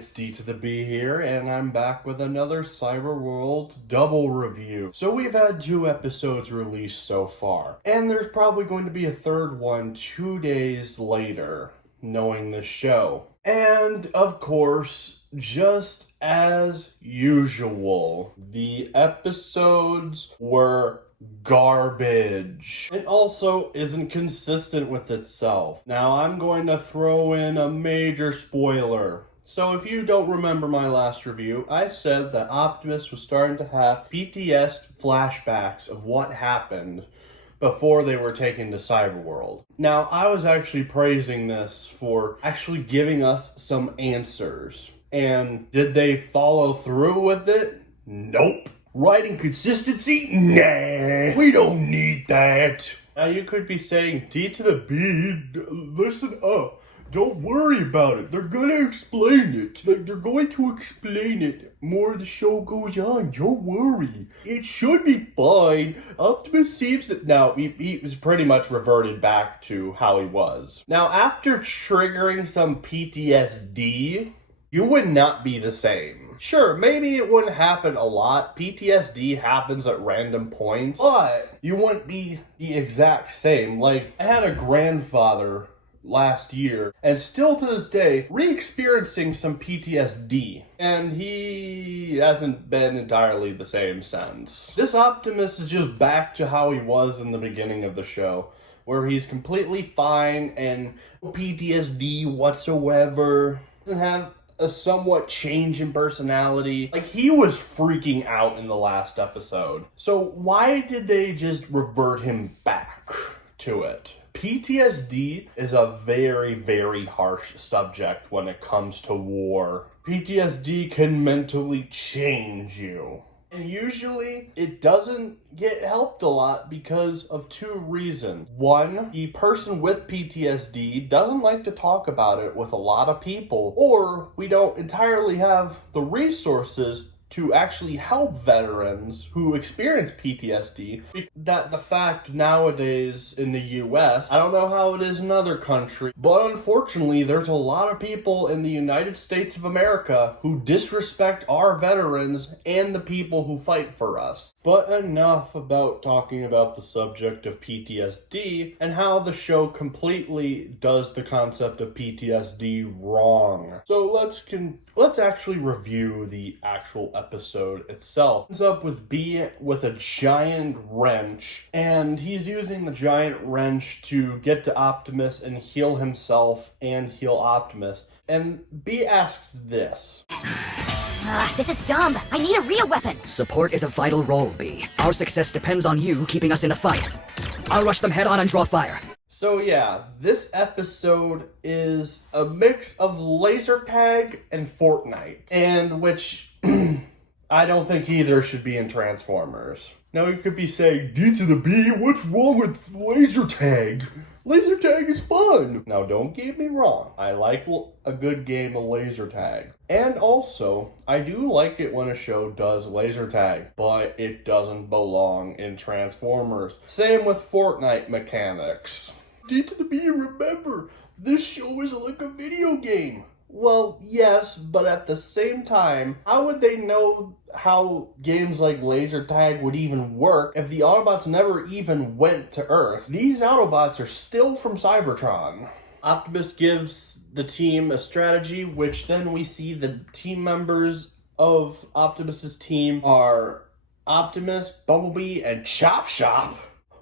it's D to the B here, and I'm back with another Cyberworld double review. So we've had 2 episodes released so far, and there's probably going to be a third one 2 days later, knowing the show. And, of course, just as usual, the episodes were garbage. It also isn't consistent with itself. Now, I'm going to throw in a major spoiler. So if you don't remember my last review, I said that Optimus was starting to have PTSD flashbacks of what happened before they were taken to Cyberworld. Now, I was actually praising this for actually giving us some answers. And did they follow through with it? Nope. Writing consistency? Nah, we don't need that. Now you could be saying, D to the B, listen up. Don't worry about it. They're gonna explain it. They're going to explain it more as the show goes on. Don't worry. It should be fine. Optimus seems that... Now, he was pretty much reverted back to how he was. Now, after triggering some PTSD, you would not be the same. Sure, maybe it wouldn't happen a lot. PTSD happens at random points, but you wouldn't be the exact same. Like, I had a grandfather last year, and still to this day, re-experiencing some PTSD. And he hasn't been entirely the same since. This Optimus is just back to how he was in the beginning of the show, where he's completely fine and no PTSD whatsoever. Doesn't have a somewhat change in personality. Like, he was freaking out in the last episode. So why did they just revert him back to it? PTSD is a very, very harsh subject when it comes to war. PTSD can mentally change you. And usually, it doesn't get helped a lot because of 2 reasons. One, the person with PTSD doesn't like to talk about it with a lot of people, or we don't entirely have the resources to actually help veterans who experience PTSD. That the fact nowadays in the US, I don't know how it is in other countries, but unfortunately there's a lot of people in the United States of America who disrespect our veterans and the people who fight for us. But enough about talking about the subject of PTSD and how the show completely does the concept of PTSD wrong. So let's actually review the actual episode itself. It ends up with B with a giant wrench, and he's using the giant wrench to get to Optimus and heal himself and heal Optimus. And B asks this. This is dumb. I need a real weapon. Support is a vital role, B. Our success depends on you keeping us in the fight. I'll rush them head on and draw fire. So yeah, this episode is a mix of laser tag and Fortnite, and which I don't think either should be in Transformers. Now you could be saying, D to the B, what's wrong with laser tag? Laser tag is fun! Now don't get me wrong, I like a good game of laser tag. And also, I do like it when a show does laser tag, but it doesn't belong in Transformers. Same with Fortnite mechanics. D to the B, remember, this show is like a video game. Well, yes, but at the same time, how would they know how games like laser tag would even work if the Autobots never even went to Earth? These Autobots are still from Cybertron. Optimus gives the team a strategy, which then we see the team members of Optimus's team are Optimus, Bumblebee, and Chop Shop.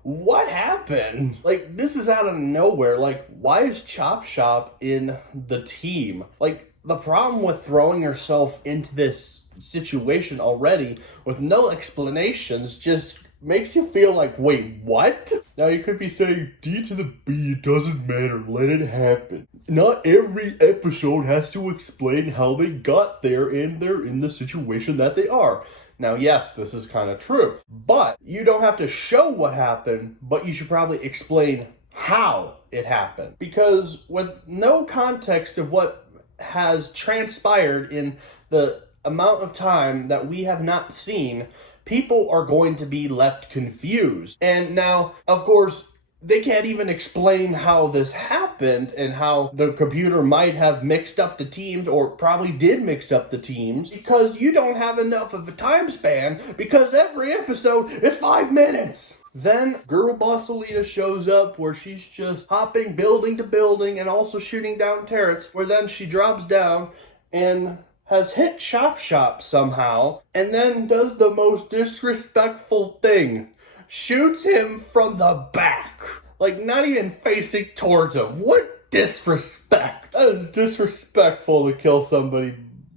What happened? Like, this is out of nowhere. Like, why is Chop Shop in the team? Like, the problem with throwing yourself into this situation already with no explanations just makes you feel like, wait, what? Now you could be saying, D to the B, it doesn't matter, let it happen. Not every episode has to explain how they got there and they're in the situation that they are. Now, yes, this is kind of true, but you don't have to show what happened, but you should probably explain how it happened. Because with no context of what has transpired in the amount of time that we have not seen, people are going to be left confused. And now, of course, they can't even explain how this happened and how the computer might have mixed up the teams, or probably did mix up the teams, because you don't have enough of a time span, because every episode is 5 minutes. Then Girl Boss Alita shows up, where she's just hopping building to building and also shooting down turrets, where then she drops down and has hit Chop Chop somehow, and then does the most disrespectful thing. Shoots him from the back. Like, not even facing towards him. What disrespect. That is disrespectful to kill somebody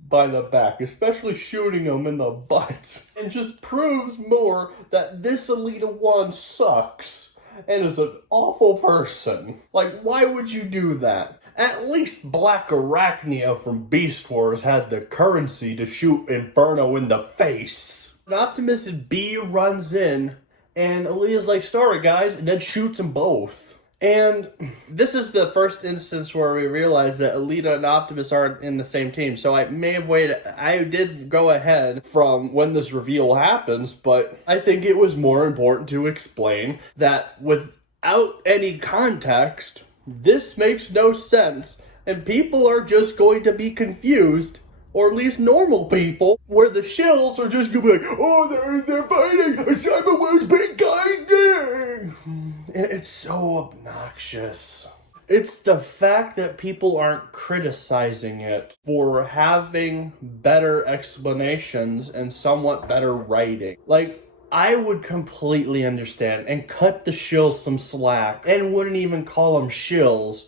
by the back, especially shooting them in the butt. And just proves more that this Alita 1 sucks and is an awful person. Like, why would you do that? At least Black Arachnia from Beast Wars had the currency to shoot Inferno in the face. When Optimus and B runs in, and Alita's like, sorry guys, and then shoots them both. And this is the first instance where we realize that Alita and Optimus aren't in the same team. So I may have waited. I did go ahead from when this reveal happens, but I think it was more important to explain that without any context, this makes no sense. And people are just going to be confused. Or at least normal people, where the shills are just gonna be like, oh, they're fighting a Cyberworld's big guy. It's so obnoxious. It's the fact that people aren't criticizing it for having better explanations and somewhat better writing. Like, I would completely understand and cut the shills some slack and wouldn't even call them shills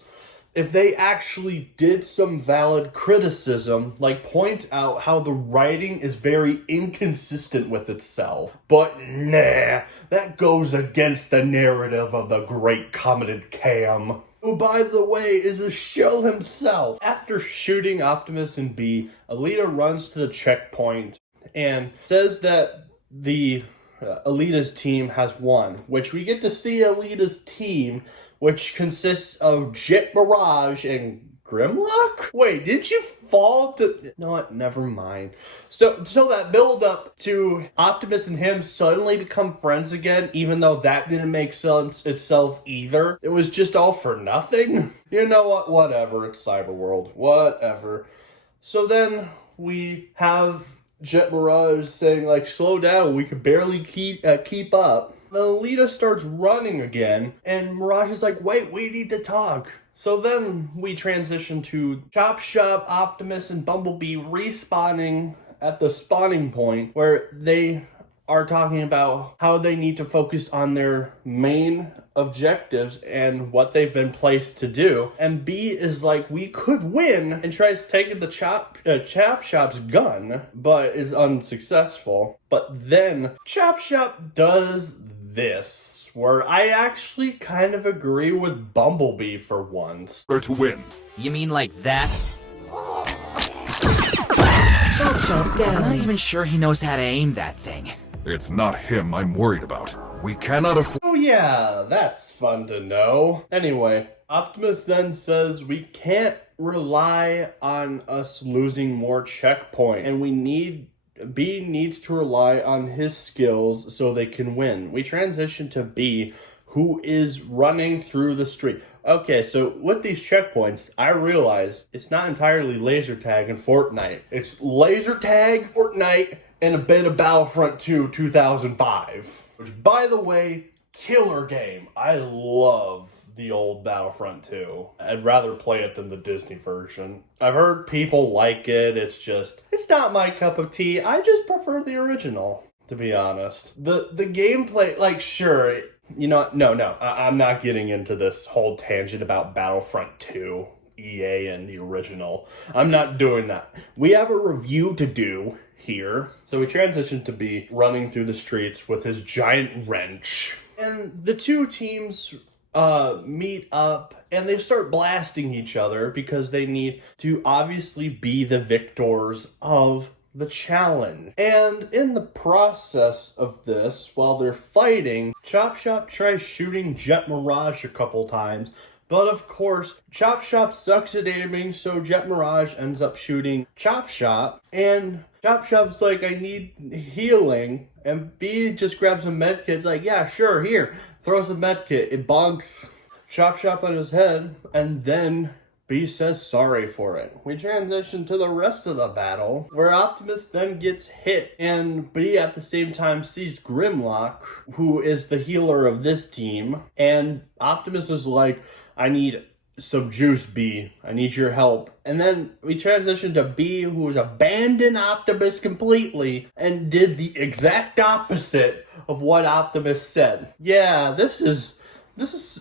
if they actually did some valid criticism, like point out how the writing is very inconsistent with itself. But nah, that goes against the narrative of the great Commandant Cam, who, by the way, is a shill himself. After shooting Optimus and B, Alita runs to the checkpoint and says that the Alita's team has won, which we get to see Alita's team, which consists of Jet Mirage and Grimlock? Wait, did you fall to... No, what? Never mind. So that build up to Optimus and him suddenly become friends again, even though that didn't make sense itself either. It was just all for nothing. You know what? Whatever. It's Cyberworld. Whatever. So then we have Jet Mirage saying, like, slow down, we can barely keep up. Then Alita starts running again, and Mirage is like, wait, we need to talk. So then we transition to Chop Shop, Optimus, and Bumblebee respawning at the spawning point, where they are talking about how they need to focus on their main objectives and what they've been placed to do. And B is like, we could win, and tries taking the Chop Shop's gun, but is unsuccessful. But then Chop Shop does this, where I actually kind of agree with Bumblebee for once. Or to win. You mean like that? Chop Chop down. I'm not even sure he knows how to aim that thing. It's not him I'm worried about. We cannot afford... Oh yeah, that's fun to know. Anyway, Optimus then says we can't rely on us losing more checkpoint, and B needs to rely on his skills so they can win. We transition to B, who is running through the street. Okay, so with these checkpoints, I realize it's not entirely laser tag and Fortnite. It's laser tag, Fortnite, and a bit of Battlefront 2 2005. Which, by the way, killer game. I love the old Battlefront 2. I'd rather play it than the Disney version. I've heard people like it. It's not my cup of tea. I just prefer the original, to be honest. The gameplay, like, sure, you know, no, I'm not getting into this whole tangent about Battlefront 2, EA, and the original. I'm not doing that. We have a review to do here. So we transition to B running through the streets with his giant wrench. And the two teams meet up and they start blasting each other because they need to obviously be the victors of the challenge. And in the process of this, while they're fighting, Chop Chop tries shooting Jet Mirage a couple times, But of course, Chop Shop sucks at aiming, so Jet Mirage ends up shooting Chop Shop. And Chop Shop's like, I need healing. And B just grabs a medkit. It's like, yeah, sure, here. Throws a medkit. It bonks Chop Shop on his head. And then B says sorry for it. We transition to the rest of the battle, where Optimus then gets hit, and B at the same time sees Grimlock, who is the healer of this team, and Optimus is like, I need some juice, B. I need your help. And then we transition to B, who's abandoned Optimus completely and did the exact opposite of what Optimus said. Yeah, this is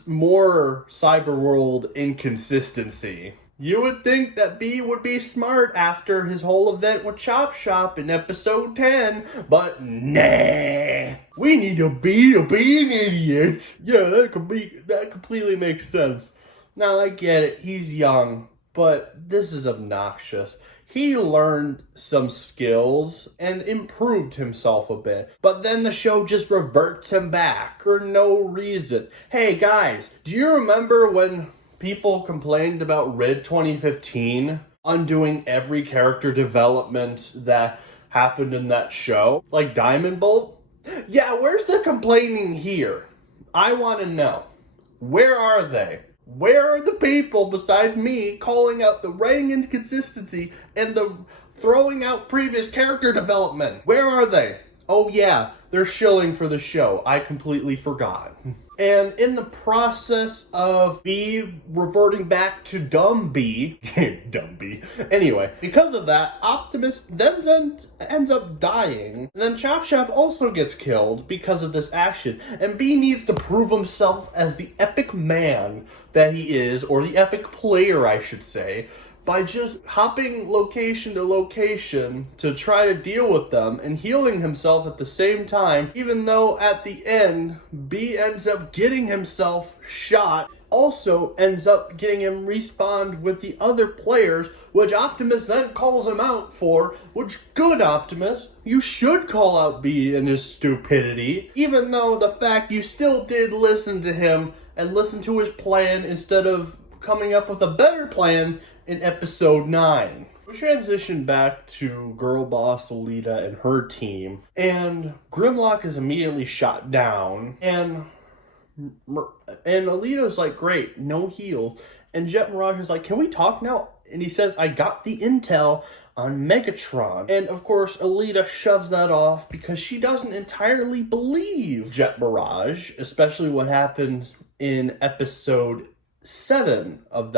more Cyberworld inconsistency. You would think that B would be smart after his whole event with Chop Shop in episode 10, but nah. We need to be an idiot. Yeah, that completely makes sense. Now, I get it, he's young, but this is obnoxious. He learned some skills and improved himself a bit, but then the show just reverts him back for no reason. Hey guys, do you remember when people complained about Rid 2015 undoing every character development that happened in that show? Like Diamond Bolt? Yeah, where's the complaining here? I want to know. Where are they? Where are the people besides me calling out the writing inconsistency and the throwing out previous character development? Where are they? Oh yeah, they're shilling for the show. I completely forgot. And in the process of B reverting back to dumb B, dumb B. Anyway, because of that, Optimus then ends up dying. And then Chop Chop also gets killed because of this action. And B needs to prove himself as the epic man that he is, or the epic player, I should say, by just hopping location to location to try to deal with them and healing himself at the same time, even though at the end, B ends up getting himself shot, also ends up getting him respawned with the other players, which Optimus then calls him out for, which, good Optimus, you should call out B and his stupidity, even though the fact you still did listen to him and listen to his plan instead of coming up with a better plan in episode 9. We transition back to Girl Boss Alita and her team, and Grimlock is immediately shot down, and Alita's like, great, no heals, and Jet Mirage is like, can we talk now? And he says, I got the intel on Megatron. And of course, Alita shoves that off because she doesn't entirely believe Jet Mirage, especially what happened in episode 8 of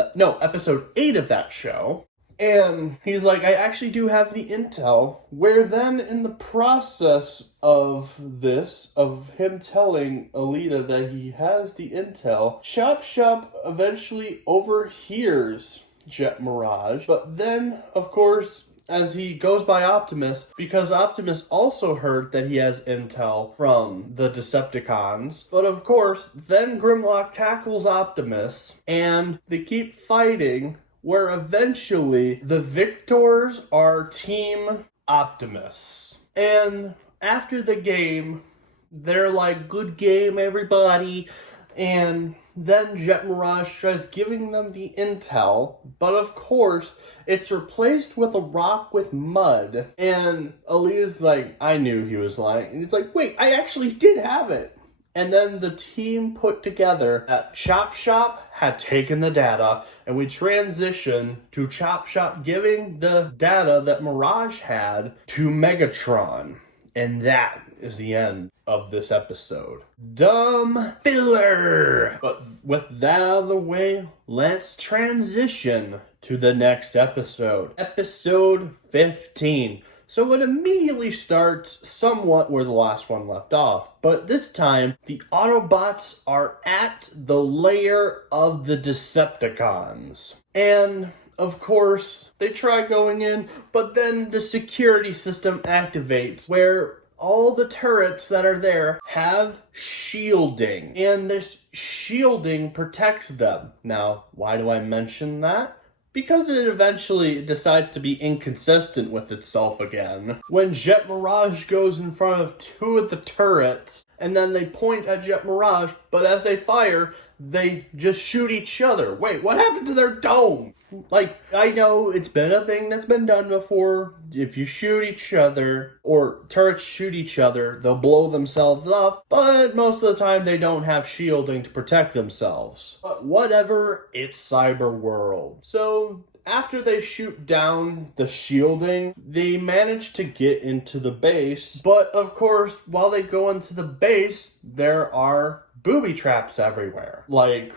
that show. And he's like, I actually do have the intel. Where then in the process of this, of him telling Alita that he has the intel, Chop Chop eventually overhears Jet Mirage. But then, of course, as he goes by Optimus, because Optimus also heard that he has intel from the Decepticons. But of course, then Grimlock tackles Optimus, and they keep fighting, where eventually the victors are Team Optimus. And after the game, they're like, good game, everybody. And then Jet Mirage tries giving them the intel, but of course, it's replaced with a rock with mud. And Alita's like, I knew he was lying. And he's like, wait, I actually did have it. And then the team put together that Chop Shop had taken the data, and we transition to Chop Shop giving the data that Mirage had to Megatron. And that is the end of this episode. Dumb filler! But with that out of the way, let's transition to the next episode. Episode 15. So it immediately starts somewhat where the last one left off. But this time, the Autobots are at the lair of the Decepticons. And of course, they try going in, but then the security system activates, where all the turrets that are there have shielding, and this shielding protects them. Now, why do I mention that? because it eventually decides to be inconsistent with itself again. When Jet Mirage goes in front of two of the turrets, and then they point at Jet Mirage, but as they fire, they just shoot each other. Wait, what happened to their dome? Like, I know it's been a thing that's been done before. If you shoot each other, or turrets shoot each other, they'll blow themselves up, but most of the time they don't have shielding to protect themselves. But whatever, it's Cyberworld. So, after they shoot down the shielding, they manage to get into the base, but of course, while they go into the base, there are booby traps everywhere. Like,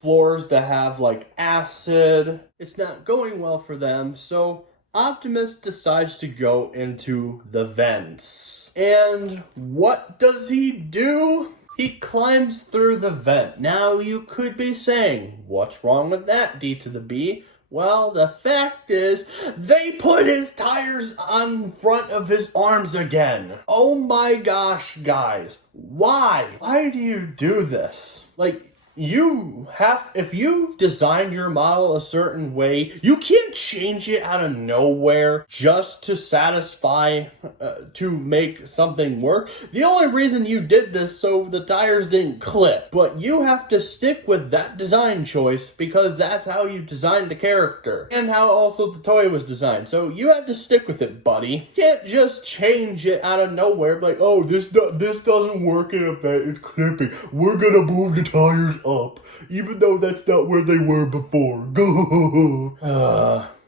floors that have, like, acid. It's not going well for them, so Optimus decides to go into the vents. And what does he do? He climbs through the vent. Now, you could be saying, what's wrong with that, D to the B? Well, the fact is, they put his tires on front of his arms again. Oh my gosh, guys. Why? Why do you do this? Like, if you design your model a certain way, you can't change it out of nowhere just to satisfy, to make something work. The only reason you did this so the tires didn't clip, but you have to stick with that design choice because that's how you designed the character and how also the toy was designed. So you have to stick with it, buddy. You can't just change it out of nowhere, like, oh, this doesn't work in a vent, it's clipping. We're gonna move the tires up, even though that's not where they were before.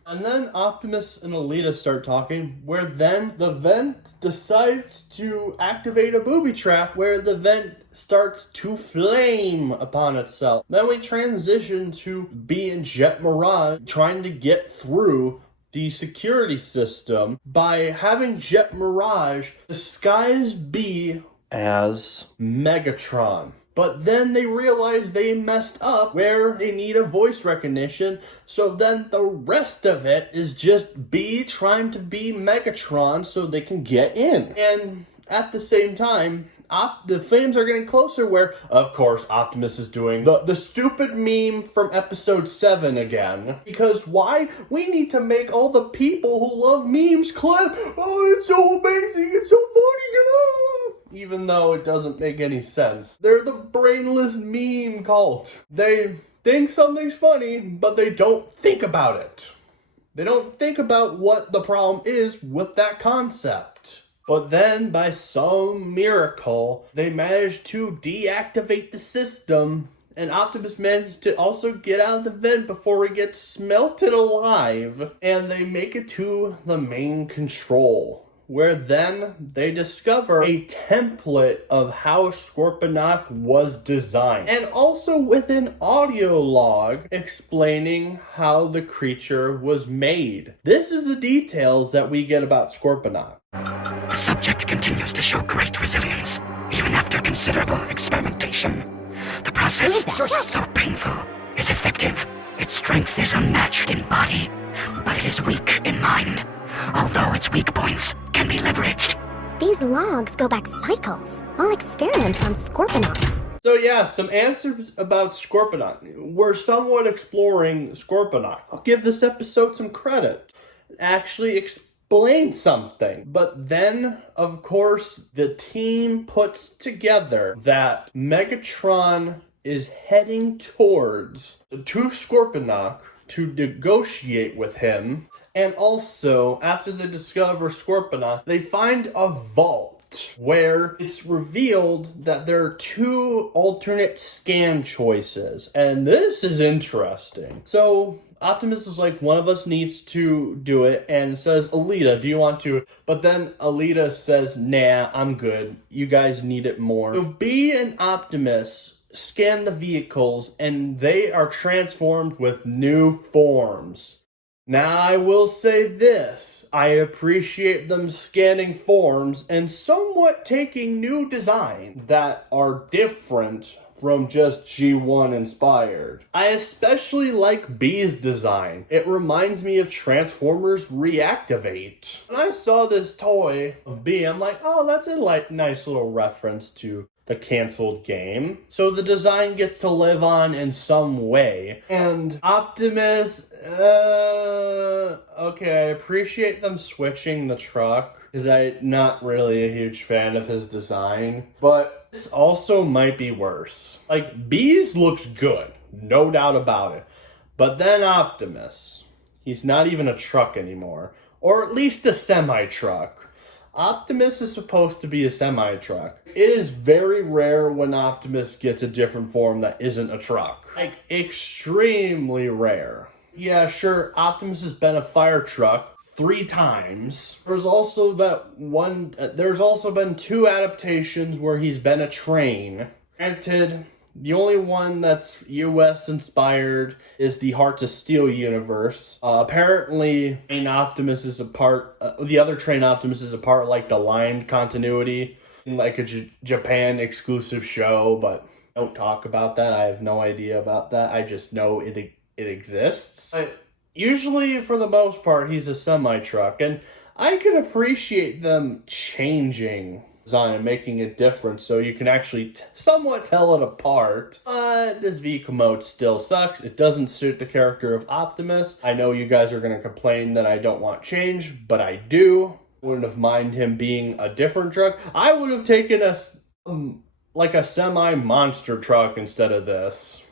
And then Optimus and Alita start talking, where then the vent decides to activate a booby trap, where the vent starts to flame upon itself. Then we transition to B and Jet Mirage trying to get through the security system by having Jet Mirage disguise B as Megatron. But then they realize they messed up where they need a voice recognition, so then the rest of it is just B trying to be Megatron so they can get in. And at the same time, the flames are getting closer where, of course, Optimus is doing the stupid meme from episode 7 again. Because why? We need to make all the people who love memes clap. Oh, it's so amazing. It's so funny. Even though it doesn't make any sense. They're the brainless meme cult. They think something's funny, but they don't think about it. They don't think about what the problem is with that concept. But then, by some miracle, they managed to deactivate the system, and Optimus managed to also get out of the vent before he gets smelted alive. And they make it to the main control, where then they discover a template of how Scorponok was designed. And also with an audio log explaining how the creature was made. This is the details that we get about Scorponok. The subject continues to show great resilience, even after considerable experimentation. The process is so painful, is effective. Its strength is unmatched in body, but it is weak in mind. Although its weak points can be leveraged. These logs go back cycles. All experiments on Scorponok. So yeah, some answers about Scorponok. We're somewhat exploring Scorponok. I'll give this episode some credit. Actually explain something. But then, of course, the team puts together that Megatron is heading towards to Scorponok to negotiate with him. And also, after they discover Scorponok, they find a vault where it's revealed that there are 2 alternate scan choices. And this is interesting. So, Optimus is like, one of us needs to do it, and says, Alita, do you want to? But then Alita says, nah, I'm good. You guys need it more. So B and Optimus scan the vehicles, and they are transformed with new forms. Now, I will say this, I appreciate them scanning forms and somewhat taking new design that are different from just G1 inspired. I especially like B's design. It reminds me of Transformers Reactivate. When I saw this toy of B, I'm like, oh, that's a nice little reference to the canceled game. So the design gets to live on in some way. And Optimus, okay, I appreciate them switching the truck, because I'm not really a huge fan of his design. But this also might be worse. Like, Bees looks good, no doubt about it. But then Optimus, he's not even a truck anymore. Or at least a semi-truck. Optimus is supposed to be a semi-truck. It is very rare when Optimus gets a different form that isn't a truck. Like, extremely rare. Yeah, sure, Optimus has been a fire truck 3 times. There's also been 2 adaptations where he's been a train. Granted, the only one that's US inspired is the Hearts of Steel universe. Apparently, Train Optimus is a part, the other Train Optimus is a part like the line continuity in like a Japan exclusive show, but don't talk about that. I have no idea about that. I just know it exists. But usually, for the most part, he's a semi-truck, and I can appreciate them changing design and making it different so you can actually somewhat tell it apart. But this vehicle mode still sucks. It doesn't suit the character of Optimus. I know you guys are going to complain that I don't want change, but I do. Wouldn't have minded him being a different truck. I would have taken a semi-monster truck instead of this.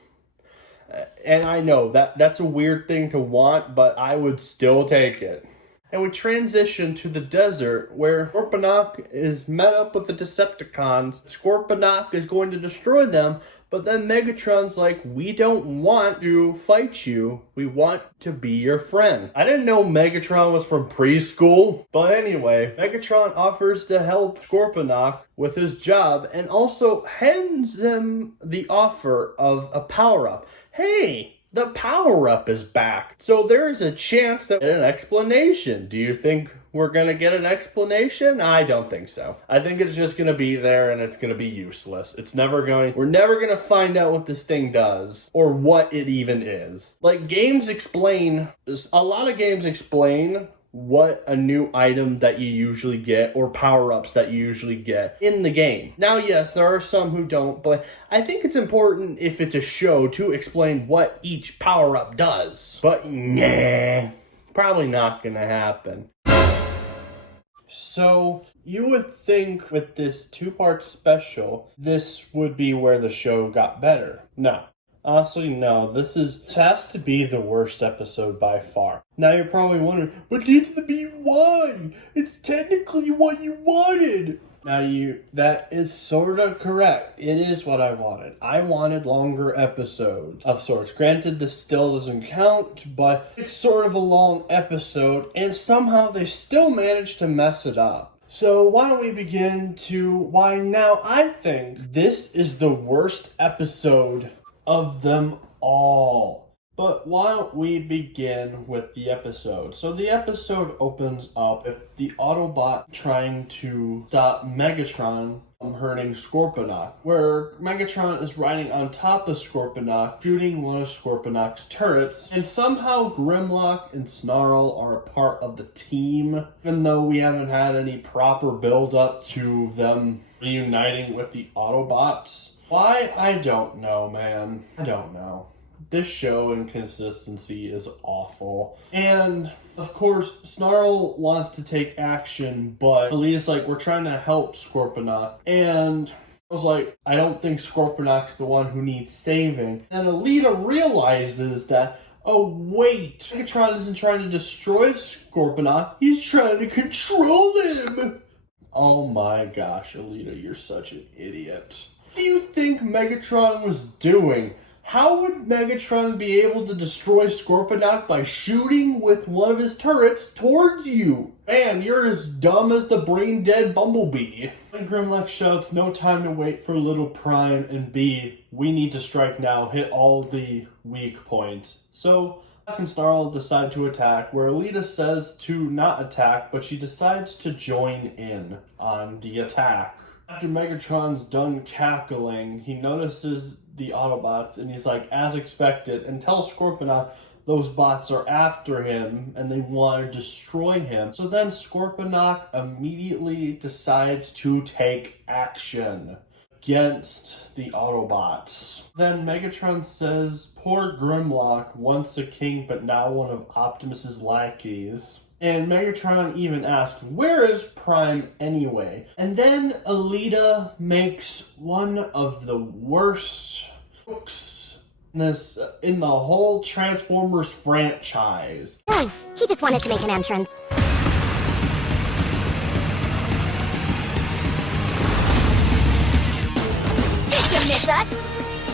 And I know that's a weird thing to want, but I would still take it. And we transition to the desert where Scorponok is met up with the Decepticons. Scorponok is going to destroy them, but then Megatron's like, we don't want to fight you. We want to be your friend. I didn't know Megatron was from preschool. But anyway, Megatron offers to help Scorponok with his job and also hands him the offer of a power-up. Hey! The power-up is back. So there's a chance that we get an explanation. Do you think we're going to get an explanation? I don't think so. I think it's just going to be there and it's going to be useless. We're never going to find out what this thing does or what it even is. Like, a lot of games explain what a new item that you usually get or power-ups that you usually get in the game. Now, yes, there are some who don't, but I think it's important if it's a show to explain what each power-up does. But nah, probably not gonna happen. So, you would think with this 2-part special, this would be where the show got better. No. Honestly, no. This has to be the worst episode by far. Now you're probably wondering, but it's the why? It's technically what you wanted. Now that is sort of correct. It is what I wanted. I wanted longer episodes of sorts. Granted, this still doesn't count, but it's sort of a long episode, and somehow they still managed to mess it up. So why don't we begin to why now I think this is the worst episode of them all. But why don't we begin with the episode? So the episode opens up with the Autobot trying to stop Megatron from hurting Scorponok, where Megatron is riding on top of Scorponok, shooting one of Scorponok's turrets, and somehow Grimlock and Snarl are a part of the team, even though we haven't had any proper build-up to them reuniting with the Autobots. Why? I don't know, man. I don't know. This show inconsistency is awful. And, of course, Snarl wants to take action, but Alita's like, we're trying to help Scorponok. And I was like, I don't think Scorponok's the one who needs saving. And Alita realizes that, oh wait, Megatron isn't trying to destroy Scorponok, he's trying to control him! Oh my gosh, Alita, you're such an idiot. What do you think Megatron was doing? How would Megatron be able to destroy Scorponok by shooting with one of his turrets towards you? Man, you're as dumb as the brain-dead Bumblebee. And Grimlock shouts, no time to wait for Little Prime and B. We need to strike now, hit all the weak points. So, Black and Snarl decide to attack, where Alita says to not attack, but she decides to join in on the attack. After Megatron's done cackling, he notices the Autobots, and he's like, as expected, and tells Scorponok those bots are after him, and they want to destroy him. So then Scorponok immediately decides to take action. against the Autobots. Then Megatron says, poor Grimlock, once a king but now one of Optimus's lackeys. And Megatron even asks, where is Prime anyway? And then Alita makes one of the worst jokes in the whole Transformers franchise. Oh, he just wanted to make an entrance. Did you miss us?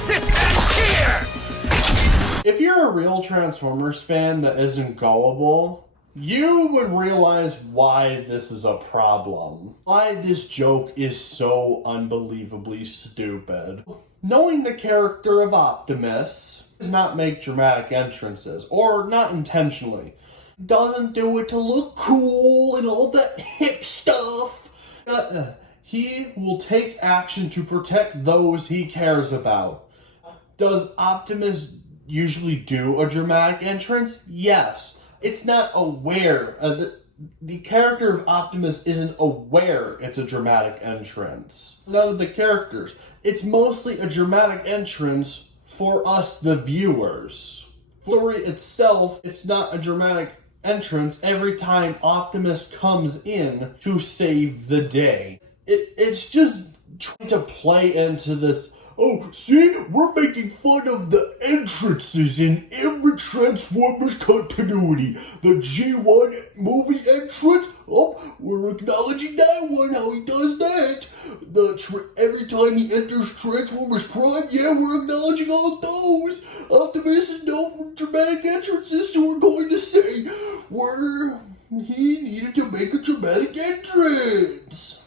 This ends here! If you're a real Transformers fan that isn't gullible, you would realize why this is a problem. Why this joke is so unbelievably stupid. Knowing the character of Optimus does not make dramatic entrances, or not intentionally. Doesn't do it to look cool and all that hip stuff. He will take action to protect those he cares about. Does Optimus usually do a dramatic entrance? Yes. It's not aware. The character of Optimus isn't aware it's a dramatic entrance. None of the characters. It's mostly a dramatic entrance for us, the viewers. Story itself, it's not a dramatic entrance every time Optimus comes in to save the day. It's just trying to play into this, oh, see, we're making fun of the entrances in every Transformers continuity. The G1 movie entrance, oh, we're acknowledging that one, how he does that. Every time he enters Transformers Prime, yeah, we're acknowledging all those. Optimus is known for dramatic entrances, so we're going to say he needed to make a dramatic entrance.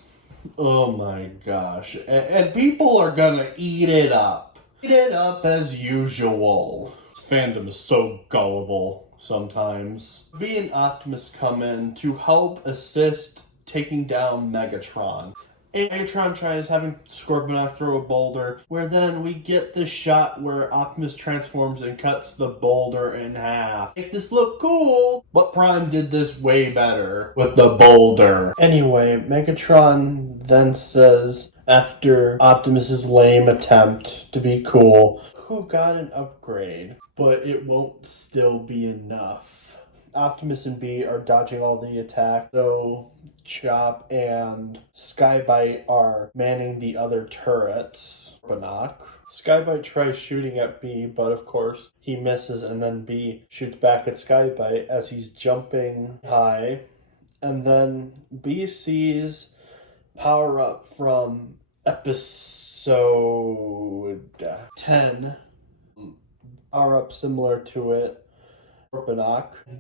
Oh my gosh. And people are gonna eat it up. Eat it up as usual. Fandom is so gullible sometimes. Bee and Optimus come in to help assist taking down Megatron. And Megatron tries having Scorponok throw a boulder, where then we get the shot where Optimus transforms and cuts the boulder in half. Make this look cool, but Prime did this way better with the boulder. Anyway, Megatron then says, after Optimus's lame attempt to be cool, who got an upgrade, but it won't still be enough. Optimus and Bee are dodging all the attacks, so Chop and Skybite are manning the other turrets. Skybite tries shooting at Bee, but of course he misses, and then Bee shoots back at Skybite as he's jumping high. And then Bee sees power up from episode 10. Power up similar to it.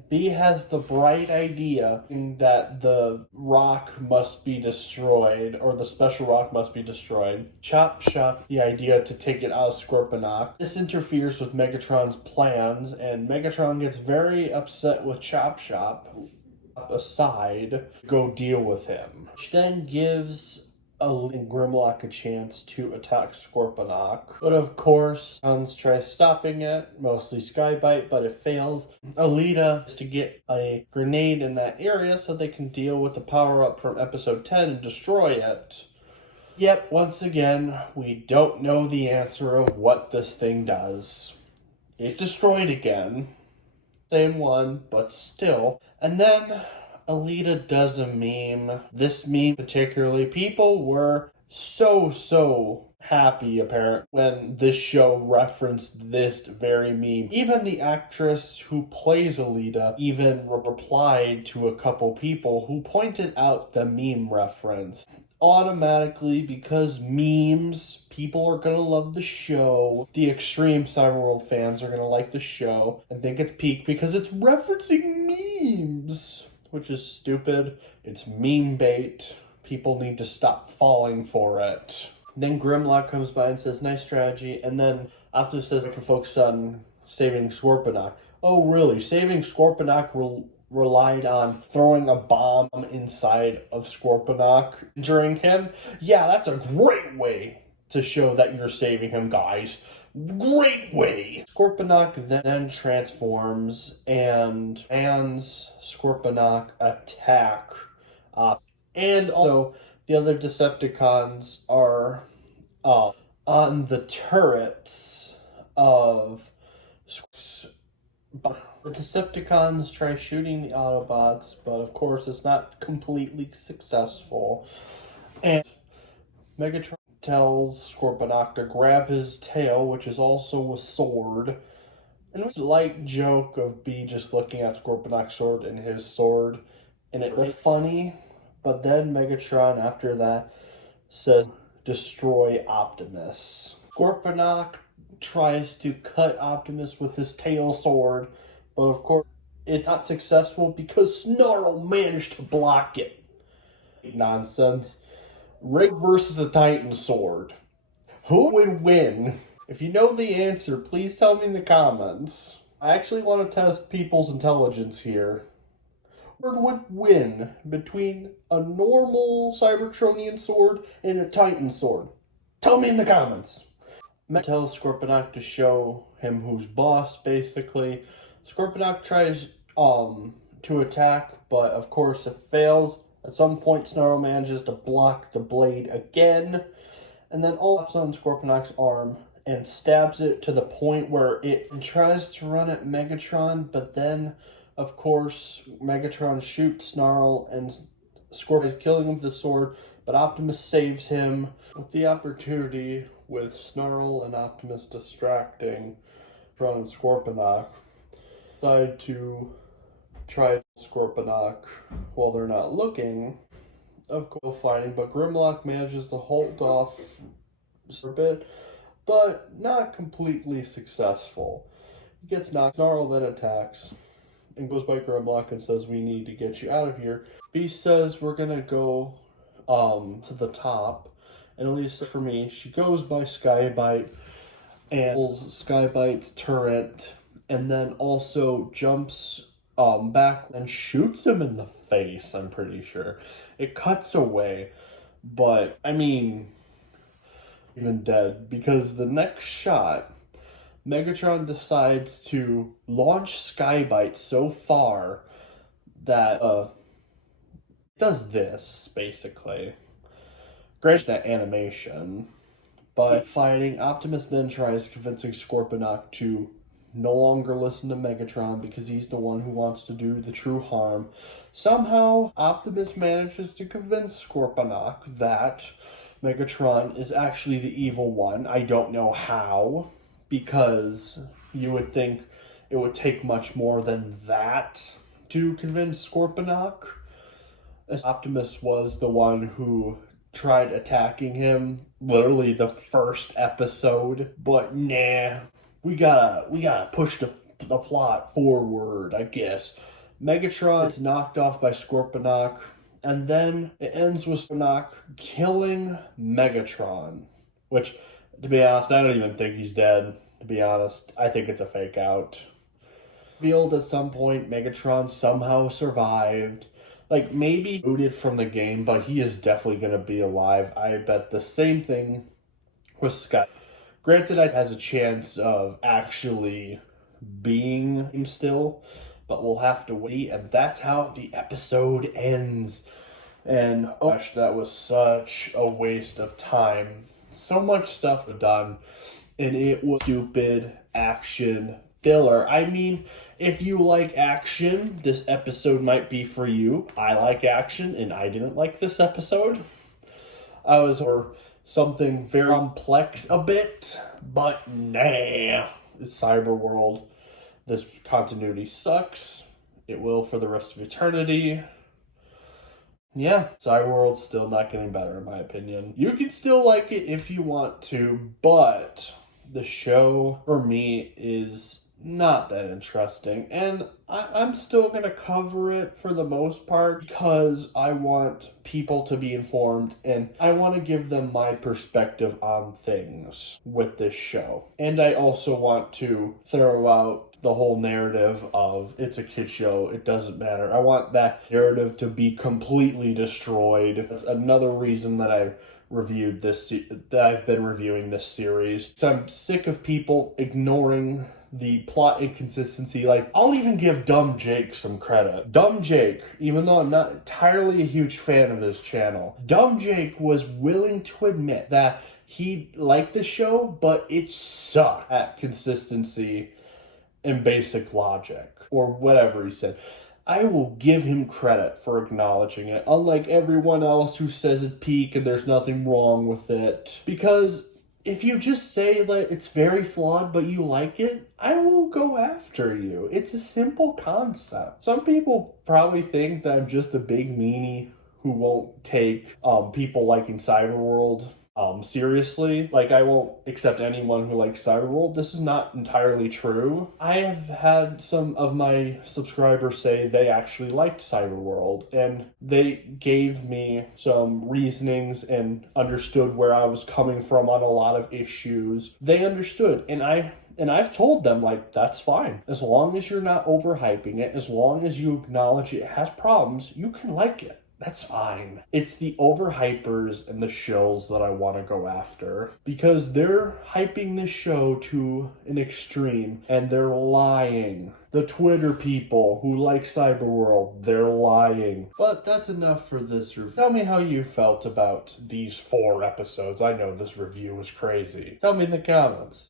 Bee has the bright idea that the rock must be destroyed, or the special rock must be destroyed. Chop the idea to take it out of Scorponok. This interferes with Megatron's plans, and Megatron gets very upset with Chop aside to go deal with him. Which then gives Grimlock a chance to attack Scorponok. But of course, Hans tries stopping it, mostly Skybite, but it fails. Alita has to get a grenade in that area so they can deal with the power-up from episode 10 and destroy it. Yep, once again, we don't know the answer of what this thing does. It destroyed again. Same one, but still. And then Alita does a meme. This meme particularly, people were so happy apparently when this show referenced this very meme. Even the actress who plays Alita even replied to a couple people who pointed out the meme reference. Automatically, because memes, people are gonna love the show. The extreme Cyberworld fans are gonna like the show and think it's peak because it's referencing memes. Which is stupid. It's meme bait. People need to stop falling for it. Then Grimlock comes by and says, nice strategy. And then Optimus says I can focus on saving Scorponok. Oh, really? Saving Scorponok relied on throwing a bomb inside of Scorponok, injuring him? Yeah, that's a great way to show that you're saving him, guys. Great way! Scorponok then transforms and Scorponok attack. And also, the other Decepticons are on the turrets of the Decepticons try shooting the Autobots, but of course it's not completely successful. And Megatron tells Scorponok to grab his tail, which is also a sword. And it was a light joke of B just looking at Scorponok's sword and his sword, and it was funny. But then Megatron, after that, said, destroy Optimus. Scorponok tries to cut Optimus with his tail sword, but of course it's not successful because Snarl managed to block it. Nonsense. Rig versus a Titan sword. Who would win? If you know the answer, please tell me in the comments. I actually want to test people's intelligence here. Who would win between a normal Cybertronian sword and a Titan sword? Tell me in the comments. Meg tells Scorponok to show him who's boss, basically. Scorponok tries to attack, but of course it fails. At some point, Snarl manages to block the blade again, and then all up on Scorponok's arm and stabs it to the point where it tries to run at Megatron, but then, of course, Megatron shoots Snarl and Scorpion is killing him with the sword, but Optimus saves him with the opportunity with Snarl and Optimus distracting Tron and Scorponok. Decide to try Scorponok while they're not looking, of course, fighting, but Grimlock manages to hold off a bit, but not completely successful. He gets knocked. Snarl then attacks and goes by Grimlock and says, we need to get you out of here. Beast says, we're gonna go to the top, and at least for me, she goes by Skybite and pulls Skybite's turret, and then also jumps back and shoots him in the face, I'm pretty sure. It cuts away, but I mean, even dead, because the next shot, Megatron decides to launch Skybite so far that does this, basically. Great that animation. But fighting, Optimus then tries convincing Scorponok to no longer listen to Megatron because he's the one who wants to do the true harm. Somehow, Optimus manages to convince Scorponok that Megatron is actually the evil one. I don't know how, because you would think it would take much more than that to convince Scorponok. Optimus was the one who tried attacking him literally the first episode, but nah, we gotta push the plot forward, I guess. Megatron is knocked off by Scorponok, and then it ends with Scorponok killing Megatron, which, to be honest, I don't even think he's dead, to be honest. I think it's a fake out. Revealed at some point, Megatron somehow survived. Like, maybe booted from the game, but he is definitely going to be alive. I bet the same thing with Sky. Granted, it has a chance of actually being him still, but we'll have to wait, and that's how the episode ends. And, oh gosh, that was such a waste of time. So much stuff done, and it was stupid action filler. I mean, if you like action, this episode might be for you. I like action, and I didn't like this episode. I was for something very complex a bit, but nah. It's Cyberworld. This continuity sucks. It will for the rest of eternity. Yeah, Cyberworld's still not getting better, in my opinion. You can still like it if you want to, but the show, for me, is not that interesting, and I'm still going to cover it for the most part because I want people to be informed and I want to give them my perspective on things with this show. And I also want to throw out the whole narrative of it's a kid show, it doesn't matter. I want that narrative to be completely destroyed. That's another reason that I've been reviewing this series. So I'm sick of people ignoring the plot inconsistency. Like, I'll even give Dumb Jake some credit. Dumb Jake, even though I'm not entirely a huge fan of his channel, Dumb Jake was willing to admit that he liked the show, but it sucked at consistency and basic logic, or whatever he said. I will give him credit for acknowledging it, unlike everyone else who says it's peak and there's nothing wrong with it. Because if you just say that it's very flawed but you like it, I will go after you. It's a simple concept. Some people probably think that I'm just a big meanie who won't take people liking Cyberworld seriously. Like, I won't accept anyone who likes Cyberworld. This is not entirely true. I have had some of my subscribers say they actually liked Cyberworld, and they gave me some reasonings and understood where I was coming from on a lot of issues. They understood, and I've told them, like, that's fine. As long as you're not overhyping it, as long as you acknowledge it has problems, you can like it. That's fine. It's the overhypers and the shills that I want to go after, because they're hyping this show to an extreme and they're lying. The Twitter people who like Cyberworld, they're lying. But that's enough for this review. Tell me how you felt about these 4 episodes. I know this review was crazy. Tell me in the comments.